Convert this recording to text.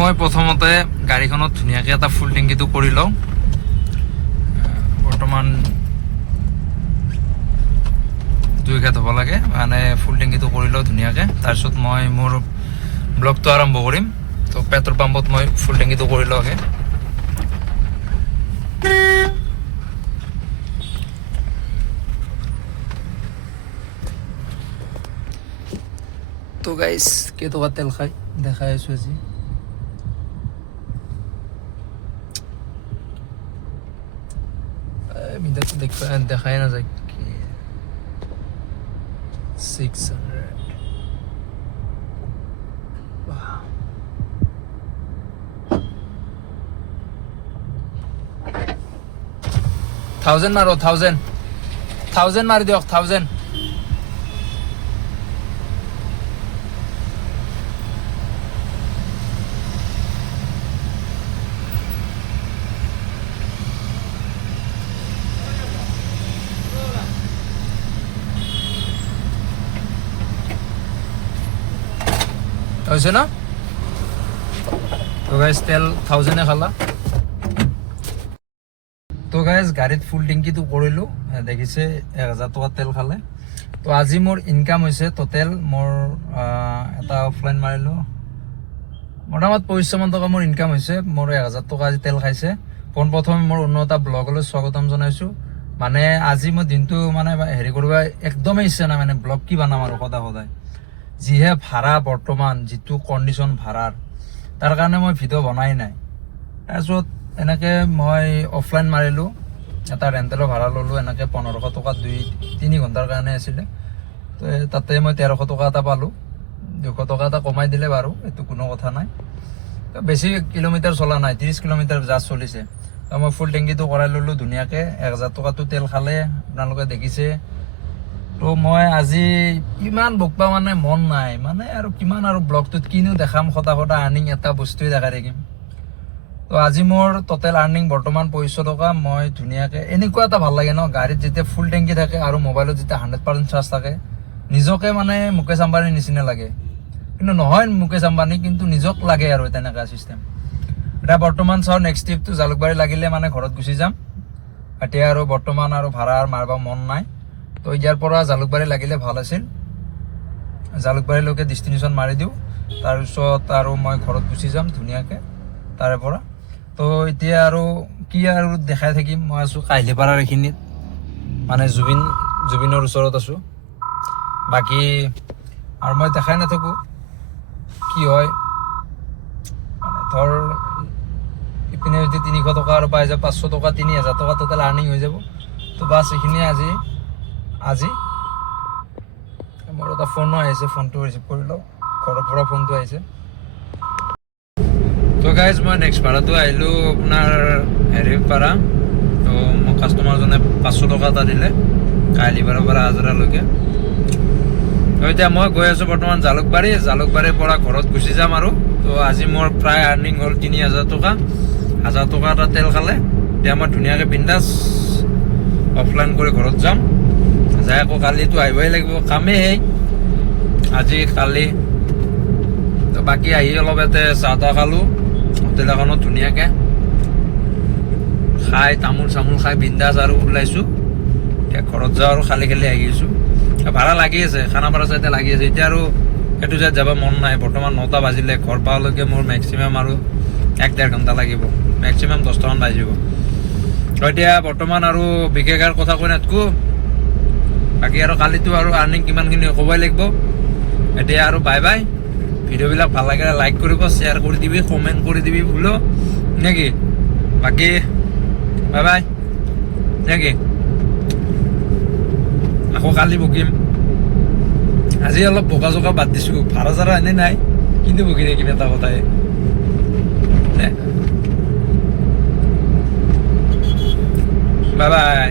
মই প্ৰথমতে গাড়ীখনত ধুনীয়াকৈ এটা ফুল টেংকিটো কৰি লওঁ। বৰ্তমান 2 ঘাট হ'ব লাগে, মানে ফুল টেংকিটো কৰি লওঁ ধুনীয়াকৈ। তাৰপিছত মই মোৰ ব্লগটো আৰম্ভ কৰিম। তো পেট্ৰল পাম্পত মই ফুল টেংকিটো কৰি লওঁ। তো গাইজ কেইটকা তেল খাই দেখাই আছোঁ আজি। মিটাৰটো দেখাই নাযায়। 600 1000 মাৰো, 1000 মাৰি দিয়ক, 1000। হৈছে না? তো গাইজ তেল 1000 খালা। তো গাইজ গাড়ীত ফুল টেংকিটো কৰিলোঁ, দেখিছে 1000 টকা তেল খালে। তো আজি মোৰ ইনকাম হৈছে টোটেল, মোৰ এটা অফলাইন মাৰিলোঁ, মোটামুটি 2500 টকা মোৰ ইনকাম হৈছে। মোৰ 1000 টকা আজি তেল খাইছে। পোনপ্ৰথমে মোৰ অন্য এটা ব্লগলৈ স্বাগতম জনাইছোঁ। মানে আজি মই দিনটো মানে হেৰি কৰিব একদমেই ইচ্ছা নাই, মানে ব্লগ কি বনাম আৰু সদায় যিহে ভাড়া, বৰ্তমান যিটো কণ্ডিশ্যন ভাড়াৰ, তাৰ কাৰণে মই ভিডিঅ' বনাই নাই। তাৰপিছত এনেকৈ মই অফলাইন মাৰিলোঁ, এটা ৰেণ্টেলৰ ভাড়া ল'লোঁ। এনেকৈ 1500 টকা 2-3 ঘণ্টাৰ কাৰণে আছিলে। তো তাতে মই 1300 টকা এটা পালোঁ। 200 টকা এটা কমাই দিলে বাৰু, এইটো কোনো কথা নাই। বেছি কিলোমিটাৰ চলা নাই, 30 কিলোমিটাৰ জাষ্ট চলিছে। তো মই ফুল টেংকিটো কৰাই ল'লোঁ ধুনীয়াকৈ। 1000 টকাটো তেল খালে, আপোনালোকে দেখিছে। তো মই আজি ইমান বকবা মানে মন নাই, মানে আৰু কিমান আৰু ব্লগটোত কিনো দেখাম, সদায় আৰ্নিং এটা বস্তুৱে দেখাই থাকিম। তো আজি মোৰ টোটেল আৰ্নিং বৰ্তমান 2500 টকা। মই ধুনীয়াকৈ এনেকুৱা এটা ভাল লাগে ন, গাড়ীত যেতিয়া ফুল টেংকি থাকে আৰু মোবাইলত যেতিয়া 100% চাৰ্জ থাকে, নিজকে মানে মুকেশ আম্বানীৰ নিচিনা লাগে। কিন্তু নহয় মুকেশ আম্বানী, কিন্তু নিজক লাগে আৰু তেনেকুৱা চিষ্টেম। এতিয়া বৰ্তমান চাওঁ, নেক্সট ট্ৰিপটো জালুকবাৰী লাগিলে মানে ঘৰত গুচি যাম। এতিয়া আৰু বৰ্তমান আৰু ভাড়া মাৰিব মন নাই। তো ইয়াৰ পৰা জালুকবাৰী লাগিলে ভাল আছিল, জালুকবাৰীলৈকে ডেষ্টিনেশ্যন মাৰি দিওঁ। তাৰপিছত আৰু মই ঘৰত গুচি যাম ধুনীয়াকৈ তাৰে পৰা। তো এতিয়া আৰু কি আৰু দেখাই থাকিম। মই আছোঁ কাহিলীপাৰাৰ এইখিনিত, মানে জুবিনৰ ওচৰত আছোঁ। বাকী আৰু মই দেখাই নাথাকোঁ কি হয়। মানে ধৰ ইপিনে যদি 300 টকা আৰু পাই যায়, 500 টকা, 3000 টকা টোটেল আৰ্নিং হৈ যাব। তো বাছ এইখিনিয়ে আজি মোৰ এটা ফোনো আহিছে, ফোনটো ৰিচিভ কৰি লওঁ। ঘৰৰ পৰা ফোনটো আহিছে। তো গাইজ মই নেক্সট ভাড়াটো আহিলোঁ আপোনাৰ হেৰিপাৰা। তো মোক কাষ্টমাৰজনে 500 টকা এটা দিলে কাহিলীপাৰাৰ পৰা হাজৰালৈকে। তো এতিয়া মই গৈ আছোঁ বৰ্তমান জালুকবাৰীৰ পৰা ঘৰত গুচি যাম আৰু। তো আজি মোৰ প্ৰায় আৰ্নিং হ'ল 3000 টকা। 1000 টকা এটা তেল খালে। এতিয়া মই ধুনীয়াকৈ বিন্দাছ অফলাইন কৰি ঘৰত যাম। যাই আকৌ কালিতো আহিবই লাগিব, কামেই সেই আজি কালি। তো বাকী আহি অলপ ইয়াতে চাহ তাহ খালোঁ হোটেল এখনত ধুনীয়াকৈ, খাই তামোল চামোল খাই বিন্দাছ আৰু ওলাইছোঁ। এতিয়া ঘৰত যাওঁ আৰু খালি আহি আছোঁ। ভাড়া লাগি আছে, খানাপাৰা চাইডে লাগি আছে। এতিয়া আৰু সেইটো চাইড যাব মন নাই। বৰ্তমান 9টা বাজিলে, ঘৰ পাওঁলৈকে মোৰ মেক্সিমাম আৰু 1-1.5 ঘণ্টা লাগিব, মেক্সিমাম 10টামান বাজিব। তো এতিয়া বৰ্তমান আৰু বিশেষ আৰু কথা কৈ নাথাকোঁ। বাকী আৰু কালিতো আৰু আৰ্নিং কিমানখিনি ক'বই লাগিব। এতিয়া আৰু বাই বাই। ভিডিঅ'বিলাক ভাল লাগিলে লাইক কৰিব, শ্বেয়াৰ কৰি দিবি, কমেণ্ট কৰি দিবি বোলো নেকি। বাকী বাই বাই নেকি, আকৌ কালি বকিম। আজি অলপ বোকা চোকা বাদ দিছোঁ, ভাড়া চাড়া এনেই নাই, কিন্তু বকি থাকিম এটা কথাই। Bye bye.